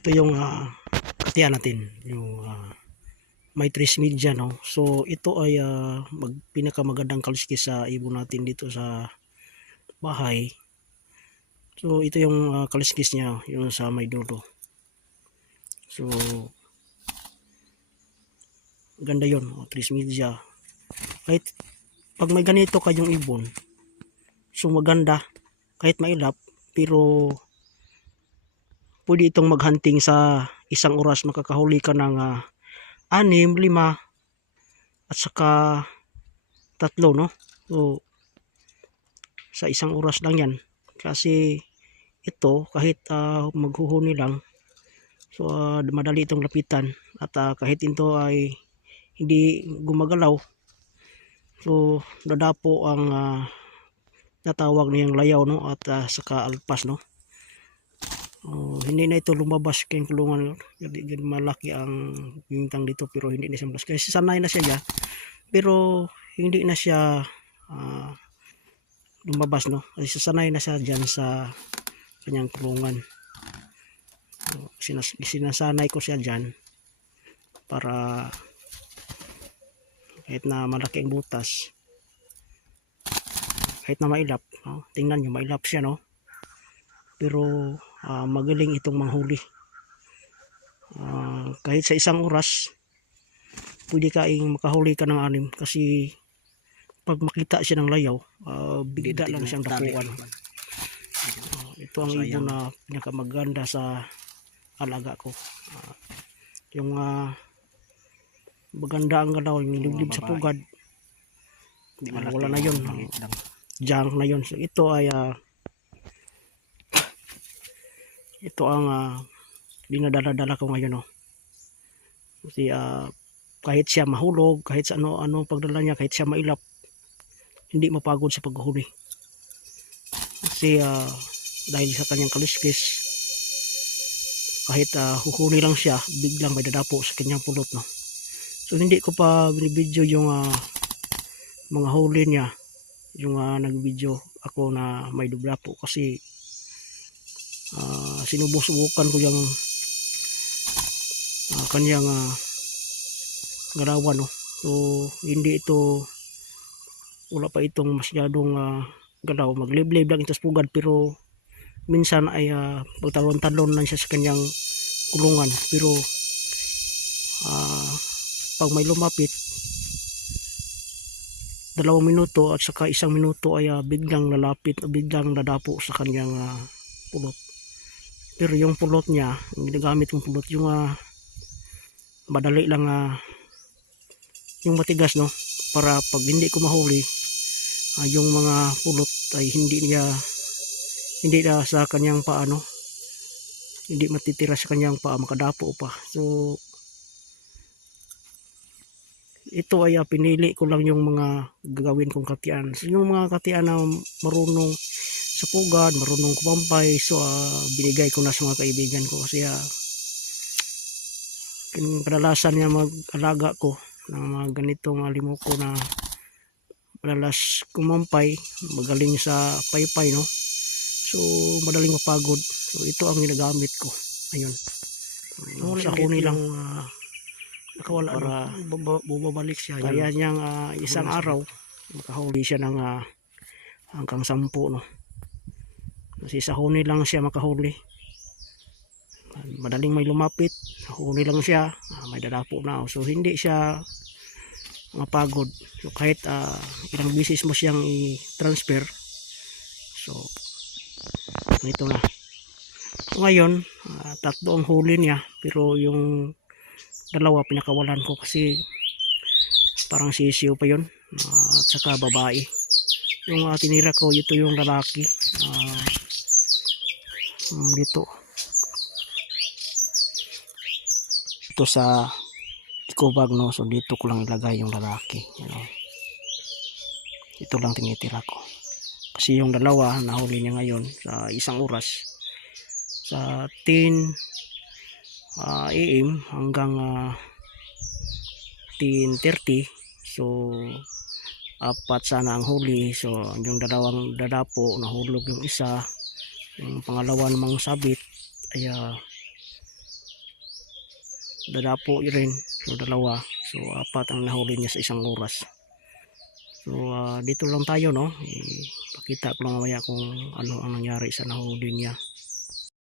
Ito yung katiyan natin, yung may tres media, no. So ito ay pinakamagandang kaliskis sa ibon natin dito sa bahay. So ito yung kaliskis niya, yung sa may dulo. So ganda yun, tres media. Kahit pag may ganito kayong ibon, so maganda kahit mailap, pero pwede itong maghunting sa isang oras. Makakahuli ka ng 6, 5 at saka 3, no. So sa isang oras lang yan, kasi ito kahit maghuhuni lang, so madali itong lapitan. At kahit ito ay hindi gumagalaw, so dadapo ang natawag niyang layaw, no, at saka alpas, no. Hindi na ito lumabas kayong kulungan. Jadi malaki ang bintang dito, pero hindi na siya malas kasi sanay na siya dyan, pero hindi na siya lumabas, no, kasi sanay na siya dyan sa kanyang kulungan. Sinasanay ko siya dyan para kahit na malaki ang butas, kahit na mailap, no? Tingnan nyo, mailap siya, no, pero magaling itong manghuli. Kahit sa isang oras pwede kaing makahuli ka ng 6, kasi pag makita siya ng layaw, bigla lang siyang dapuan. Ito ang ibon na pinakamaganda sa alaga ko. Yung maganda ang galaw, yung liblib sa pugad, wala na yun, junk na yun. So ito ay ito ang dinadala-dala ko ngayon, no. Kasi kahit siya mahulog, kahit sa ano pagdala niya, kahit siya mailap, hindi mapagod sa paghuli. Kasi dahil sa kanyang kaliskis, kahit huhuli lang siya, biglang may dadapo sa kanyang pulot, no. So hindi ko pa binibidyo yung mga huli niya, yung nagbidyo ako na may dadapo, kasi sinubukan ko yung kanyang garawan, no. So hindi ito, wala pa itong masyadong galaw, magliblib lang ito sa pugad, pero minsan ay pagtalon-talon lang siya sa kanyang kulungan. Pero pag may lumapit 2 minuto at saka 1 minuto ay biglang lalapit o biglang dadapo sa kanyang pulot. Pero yung pulot niya, yung ginagamit kong pulot, yung madali lang, yung matigas, no, para pag hindi ko mahuli, yung mga pulot ay hindi na sa kanyang paa, no, hindi matitira sa kanyang paa, makadapo pa. So ito ay pinili ko lang yung mga gagawin kong katian. So yung mga katian na marunong sa pugad, marunong kumampay, so binigay ko na sa mga kaibigan ko, kasi kadalasan niya mag-alaga ko ng mga ganitong limuko na madalas kumampay, magaling sa paypay, no. So madaling mapagod. So ito ang ginagamit ko. Ayun. Sa huni lang nakawala, para bumabalik siya. Kaya niyang isang araw makahuli siya ng hanggang 10, no. Kasi sa huni lang siya makahuli. Madaling may lumapit, huli lang siya, may dadapo na. So hindi siya mapagod. So kahit ilang bisis mo siyang i-transfer, so ito na. So ngayon 3 ang huli niya, pero yung 2 pinakawalan ko kasi parang sisiyo pa yun, at saka babae. Yung tinira ko, ito yung lalaki. Dito ito sa ikubag, no. So dito ko lang ilagay yung lalaki, you know. Ito lang tinitira ko, kasi yung 2 nahuli niya ngayon sa isang oras, sa 10 AM hanggang 10:30. So 4 sana ang huli. So yung 2 dadapo, nahulog yung isa, yung pangalawa namang sabit ay dadapo rin. So dalawa. So apat ang nahuli niya sa isang oras. So dito lang tayo, no. Ipakita ko lang mamaya kung ano ang nangyari sa nahuli niya.